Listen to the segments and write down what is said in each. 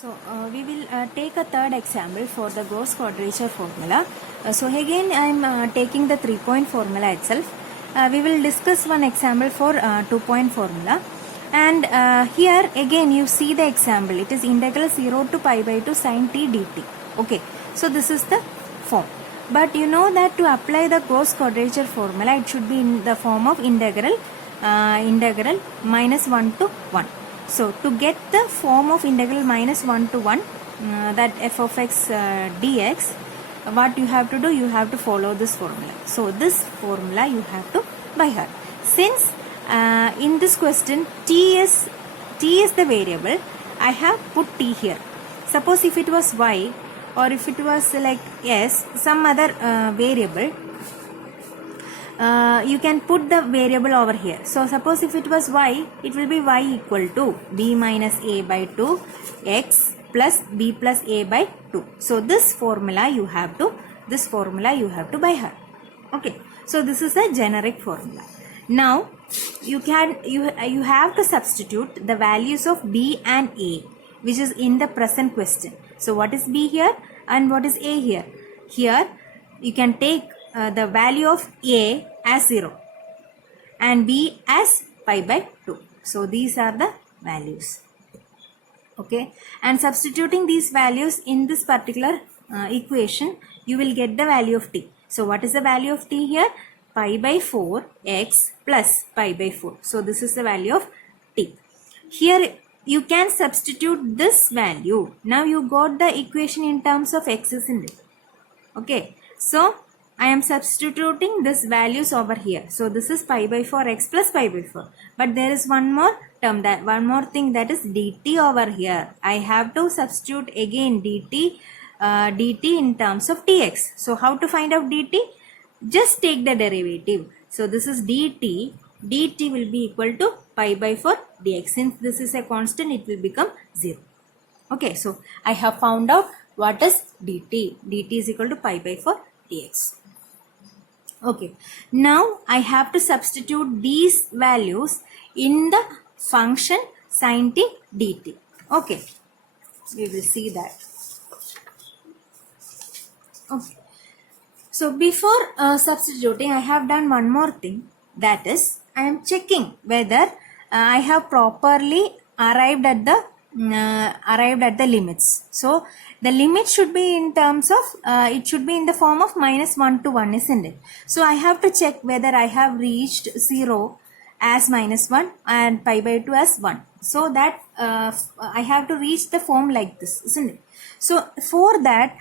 So we will take a third example for the Gauss quadrature formula. So again I am taking the 3-point formula itself. We will discuss one example for 2-point formula. And here again you see the example. It is integral 0 to pi by 2 sin t dt. Okay. So this is the form. But you know that to apply the Gauss quadrature formula, it should be in the form of integral minus 1 to 1. So to get the form of integral minus 1 to 1, that f of x dx, what you have to do, you have to follow this formula. So this formula you have to by heart. Since in this question t is the variable, I have put t here. Suppose if it was y or if it was like s, some other variable, you can put the variable over here. So suppose if it was y, it will be y equal to b minus a by 2 x plus b plus a by 2. So this formula you have to by heart. Okay. So this is a generic formula. Now you have to substitute the values of b and a, which is in the present question. So what is b here and what is a here? Here you can take the value of a as 0 and b as pi by 2. So these are the values. Okay, and substituting these values in this particular equation, you will get the value of t. So what is the value of t here? Pi by 4 x plus pi by 4. So this is the value of t. Here you can substitute this value. Now you got the equation in terms of x, isn't it? Okay, so I am substituting this values over here. So this is pi by 4 x plus pi by 4. But there is one more term, that one more thing, that is dt over here. I have to substitute again dt in terms of dx. So how to find out dt? Just take the derivative. So this is dt will be equal to pi by 4 dx. Since this is a constant, it will become 0. Okay, so I have found out what is dt. dt is equal to pi by 4 dx. Okay, now I have to substitute these values in the function sin t dt. Okay, we will see that. Okay, so before substituting, I have done one more thing, that is I am checking whether I have properly arrived at the limits. So the limit should be in terms of it should be in the form of minus 1 to 1, isn't it? So I have to check whether I have reached 0 as minus 1 and pi by 2 as 1. So that I have to reach the form like this, isn't it? So for that,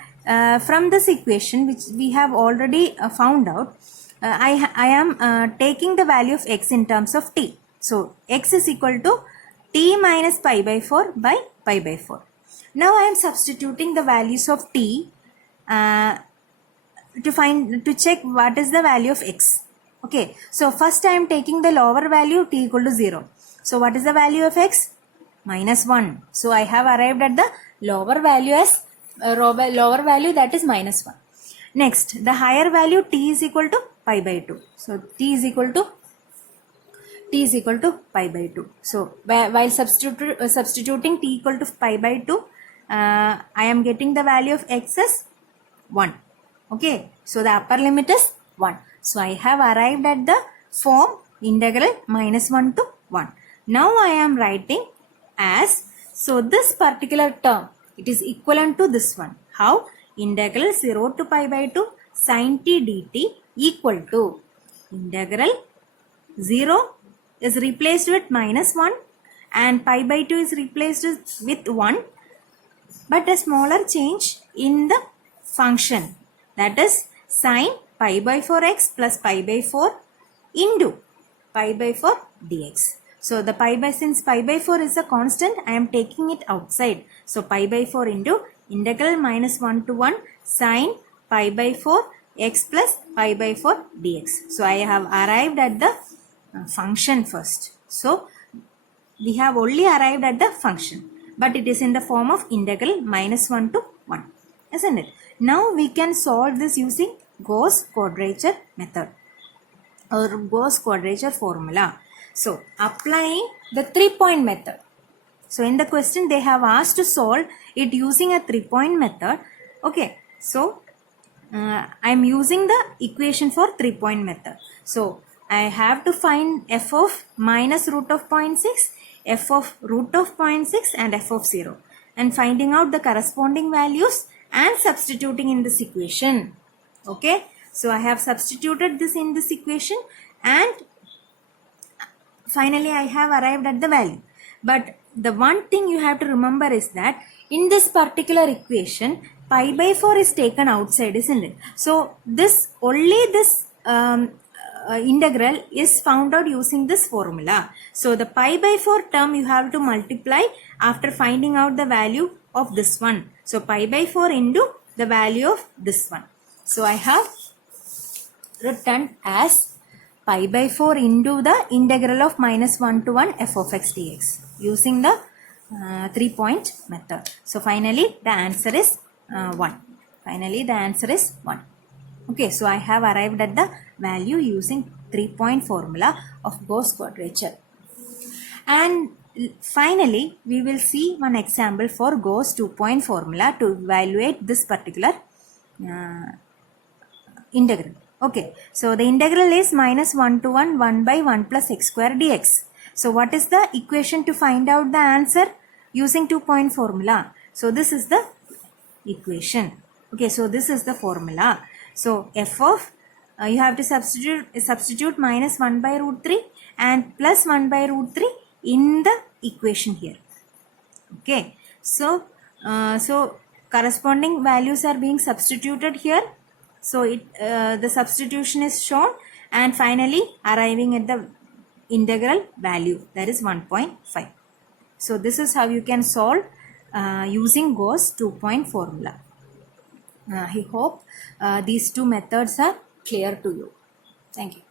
from this equation which we have already found out, I am taking the value of x in terms of t. So x is equal to t minus pi by 4 by pi by 4. Now I am substituting the values of t to check what is the value of x. Okay, so first I am taking the lower value, t equal to 0. So what is the value of x? Minus 1. So I have arrived at the lower value as lower value, that is minus 1. Next, the higher value, t is equal to pi by 2. So t is equal to pi by 2. So while substituting t equal to pi by 2, I am getting the value of x as 1. Okay, so the upper limit is 1. So I have arrived at the form integral minus 1 to 1. Now I am writing as, so this particular term, it is equivalent to this one. How? Integral 0 to pi by 2 sin t dt equal to integral 0 is replaced with minus 1 and pi by 2 is replaced with 1, but a smaller change in the function, that is sin pi by 4x plus pi by 4 into pi by 4 dx. So the since pi by 4 is a constant, I am taking it outside. So pi by 4 into integral minus 1 to 1 sin pi by 4 x plus pi by 4 dx. So I have arrived at the function first. So we have only arrived at the function, but it is in the form of integral minus 1 to 1, isn't it? Now we can solve this using Gauss quadrature method or Gauss quadrature formula. So applying the 3-point method. So in the question they have asked to solve it using a 3-point method. Okay, so I am using the equation for 3-point method. So I have to find f of minus root of 0.6, f of root of 0.6 and f of 0, and finding out the corresponding values and substituting in this equation. Okay, so I have substituted this in this equation and finally I have arrived at the value. But the one thing you have to remember is that in this particular equation, pi by 4 is taken outside, isn't it? So this integral is found out using this formula. So the pi by 4 term you have to multiply after finding out the value of this one. So pi by 4 into the value of this one. So I have written as pi by 4 into the integral of minus 1 to 1 f of x dx using the 3-point method. So finally the answer is 1. Finally the answer is 1. Okay, so I have arrived at the value using 3-point formula of Gauss quadrature. And finally we will see one example for Gauss 2-point formula to evaluate this particular integral. Okay, so the integral is minus 1 to 1 1 by 1 plus x square dx. So what is the equation to find out the answer using 2-point formula? So this is the equation. Okay, so this is the formula. So f of you have to substitute minus 1 by root 3 and plus 1 by root 3 in the equation here. Okay, so corresponding values are being substituted here. So the substitution is shown and finally arriving at the integral value, that is 1.5. So this is how you can solve using Gauss 2-point formula. I hope these two methods are clear to you. Thank you.